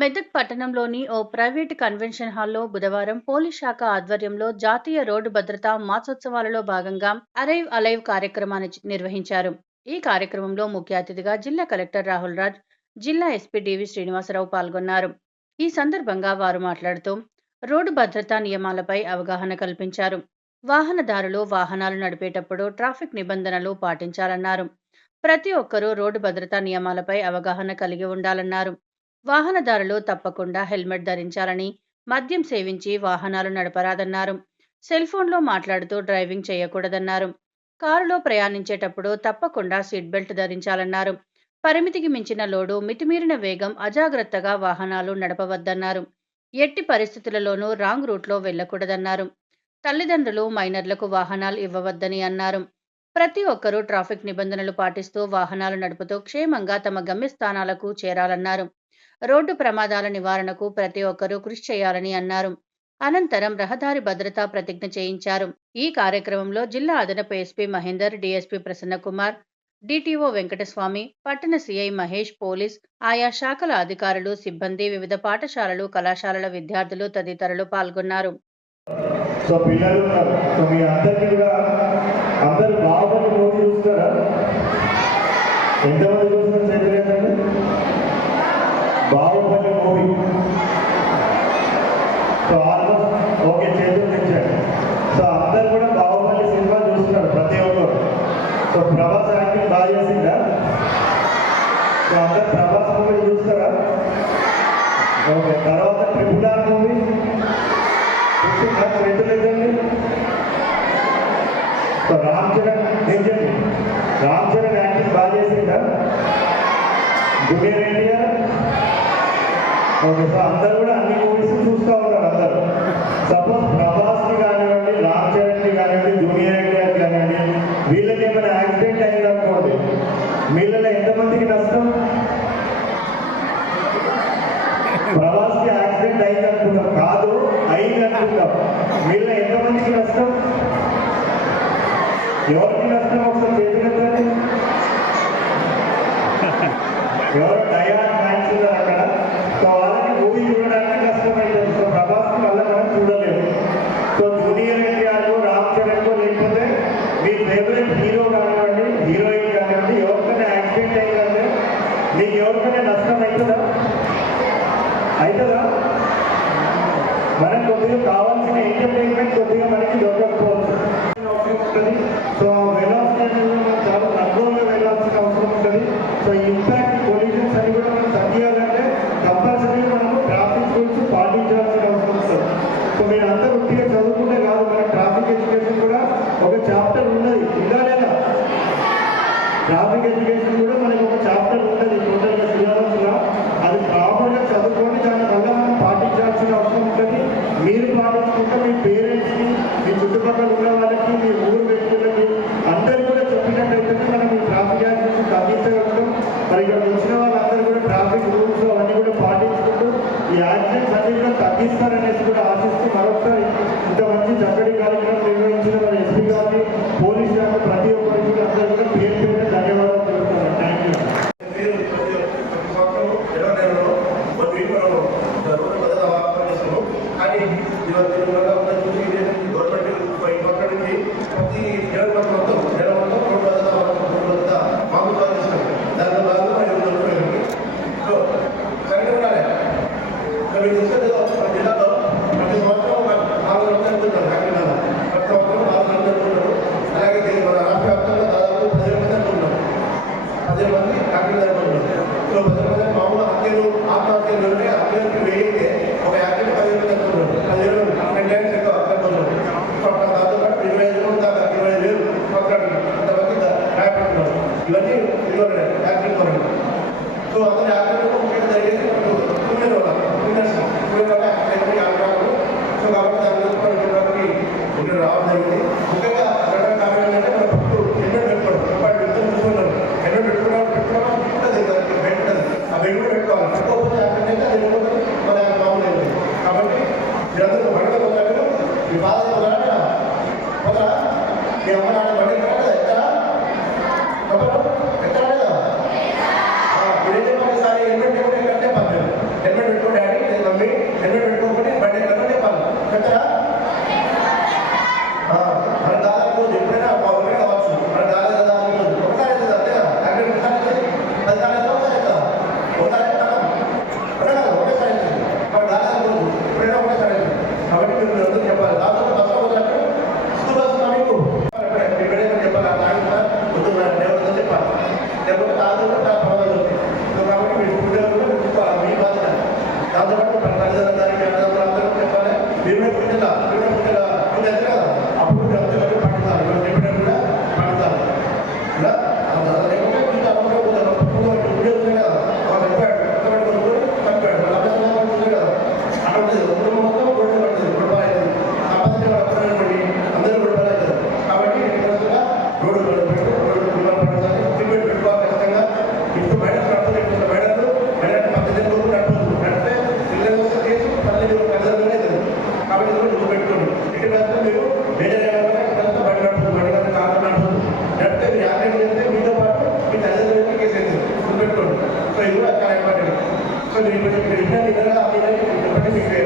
మెదక్ పట్టణంలోని ఓ private convention హాల్లో బుధవారం పోలీస్ శాఖ ఆధ్వర్యంలో జాతీయ రోడ్డు భద్రతా మాసోత్సవాలలో భాగంగా అరైవ్ అలైవ్ కార్యక్రమాన్ని నిర్వహించారు. ఈ కార్యక్రమంలో ముఖ్య అతిథిగా జిల్లా కలెక్టర్ రాహుల్ రాజ్, జిల్లా ఎస్పీ డివి శ్రీనివాసరావు పాల్గొన్నారు. ఈ సందర్భంగా వారు మాట్లాడుతూ రోడ్డు భద్రతా నియమాలపై అవగాహన కల్పించారు. వాహనదారులు వాహనాలు నడిపేటప్పుడు ట్రాఫిక్ నిబంధనలు పాటించాలన్నారు. ప్రతి ఒక్కరూ రోడ్డు భద్రతా నియమాలపై అవగాహన కలిగి ఉండాలన్నారు. వాహనదారులు తప్పకుండా హెల్మెట్ ధరించాలని, మద్యం సేవించి వాహనాలు నడపరాదన్నారు. సెల్ ఫోన్లో మాట్లాడుతూ డ్రైవింగ్ చేయకూడదన్నారు. కారులో ప్రయాణించేటప్పుడు తప్పకుండా సీట్ బెల్ట్ ధరించాలన్నారు. పరిమితికి మించిన లోడు, మితిమీరిన వేగం, అజాగ్రత్తగా వాహనాలు నడపవద్దన్నారు. ఎట్టి పరిస్థితులలోనూ రాంగ్ రూట్లో వెళ్లకూడదన్నారు. తల్లిదండ్రులు మైనర్లకు వాహనాలు ఇవ్వవద్దని అన్నారు. ప్రతి ఒక్కరూ ట్రాఫిక్ నిబంధనలు పాటిస్తూ వాహనాలు నడుపుతూ క్షేమంగా తమ గమ్యస్థానాలకు చేరాలన్నారు. రోడ్డు ప్రమాదాల నివారణకు ప్రతి ఒక్కరూ కృషి చేయాలని అన్నారు. అనంతరం రహదారి భద్రతా ప్రతిజ్ఞ చేయించారు. ఈ కార్యక్రమంలో జిల్లా అదనపు SP Mahender, DSP Prasanna Kumar, DTO Venkataswamy, పట్టణ సిఐ మహేష్, పోలీస్, ఆయా శాఖల అధికారులు, సిబ్బంది, వివిధ పాఠశాలలు, కళాశాలల విద్యార్థులు తదితరులు పాల్గొన్నారు. Baahubali movie so almost okay చేతులు తెచ్చాడు. సో అందరు కూడా బాహుబలి సినిమా చూస్తున్నారు ప్రతి ఒక్కరు. సో ప్రభాస్ యాక్టింగ్ బాగా చేసిందా? సో అందరు ప్రభాస్ మూవీ చూస్తారా? ఓకే. తర్వాత ట్రిపుల్ ఆర్ మూవీ చూసిందా? చేతులు తెచ్చండి. సో రామ్ చరణ్ యాక్టింగ్ బాగా చేసిందా? జూనియర్ ఎన్టీఆర్. ఓకే. సో అందరు కూడా అన్ని మూవీస్ చూస్తూ ఉన్నారు అందరు. సపోజ్ ప్రభాస్కి కానివ్వండి, రామ్ చరణ్కి కానివ్వండి, జూనియర్ ఎన్టీఆర్ కానివ్వండి, వీళ్ళకి ఏమైనా యాక్సిడెంట్ అయింది అనుకోండి, వీళ్ళలో ఎంతమందికి నష్టం? ప్రభాస్కి యాక్సిడెంట్ అయింది అనుకుంటాం, కాదు అయింది అనుకుంటాం. వీళ్ళ ఎంతమందికి నష్టం? ఎవరికి నష్టం? ఒకసారి చేతులెత్తండి. ఎవరు డయాడ్ ఫ్యాన్స్ ఉన్నారు అక్కడ? సో వాళ్ళకి మూవీ చూడడానికి కష్టమైంది. సో ప్రభాస్కి వల్ల మనం చూడలేదు. సో జూనియర్ ఎన్టీఆర్, రామ్ చరణ్, లేకపోతే మీ ఫేవరెట్ హీరో కానివ్వండి, హీరోయిన్ కానివ్వండి, ఎవరికైనా యాక్సిడెంట్ అయిందంటే మీకు ఎవరికైనా నష్టం అవుతుందా? మనకు కొద్దిగా కావాల్సిన ఎంటర్టైన్మెంట్ కొద్దిగా మనకి దొరకకపోవచ్చు ఉంటుంది. సో వెలాసిటీ చాలా కంట్రోల్గా వెళ్ళాల్సిన అవసరం ఉంటుంది. సో ఇంపాక్ట్ పొల్యూషన్స్ అని కూడా మనం తగ్గియాలంటే కంపల్సరీగా మనము ట్రాఫిక్ రూల్స్ పాటించాల్సిన అవసరం ఉంటుంది. సో మీరు అందరూ ఉట్టిగా చదువుకుంటే కాదు, మన ట్రాఫిక్ ఎడ్యుకేషన్ కూడా ఒక చాప్టర్ ఉన్నది. ఇలా లేదా? ట్రాఫిక్ ఎడ్యుకేషన్ కూడా మనకి ఒక చాప్టర్ ఉంటుంది టోటల్గా సిలబస్లో. అది ప్రాపర్గా చదువుకొని దానివల్ల మనం పాటించాల్సిన అవసరం ఉంటుంది. మీరు పాటించుకుంటే మీ పేరెంట్స్కి, మీ చుట్టుపక్కల ఉన్న వాళ్ళకి, మీ ఊరు వ్యక్తులకి అందరికీ కూడా చెప్పినట్టయితే మనం ఈ ట్రాఫిక్ యాక్సిడెంట్స్ తగ్గించగలుగుతాం. మరి ఇక్కడ వచ్చిన వాళ్ళందరూ కూడా ట్రాఫిక్ రూల్స్ అవన్నీ కూడా పాటించుకుంటూ ఈ యాక్సిడెంట్స్ అన్ని కూడా తగ్గిస్తారనేసి కూడా ఆశిస్తూ మరొకసారి ఇంత మంచి చక్కటి కార్యక్రమం నిర్వహించిన మన ఎస్పీ గారిని, పోలీస్ శాఖ ప్రతి ఒక్కరికి కూడా అందరూ కూడా పేరు పేరున ధన్యవాదాలు చెబుతున్నాను. Thank you. సో అతని యాక్టివ్ ముఖ్యంగా జరిగేది సో కాబట్టి దాని ఇక్కడ రావడం జరిగింది. ముఖ్యంగా ఏంటంటే మన పట్టు హెల్మెట్ పెట్టుకోవడం, చూసుకున్నారు హెల్మెట్ పెట్టుకోవడం ఆ బెడ్ కూడా పెట్టుకోవాలి. పెట్టుకోకపోతే యాక్సిడెంట్ అయితే అది మన మామూలు అయింది. కాబట్టి మీరందరూ బండి పోతారు, మీ బాధ పోతారా పోతారా? మీ అమ్మ నాన్న బండి ఎక్కడా ఎక్కడా ఎక్కడా లేదా? హెల్మెట్ కంటే పర్లేదు. హెల్మెట్ పెట్టుకోవడం సో నేను ఇక్కడ ఇద్దరు చెప్పండి మీకు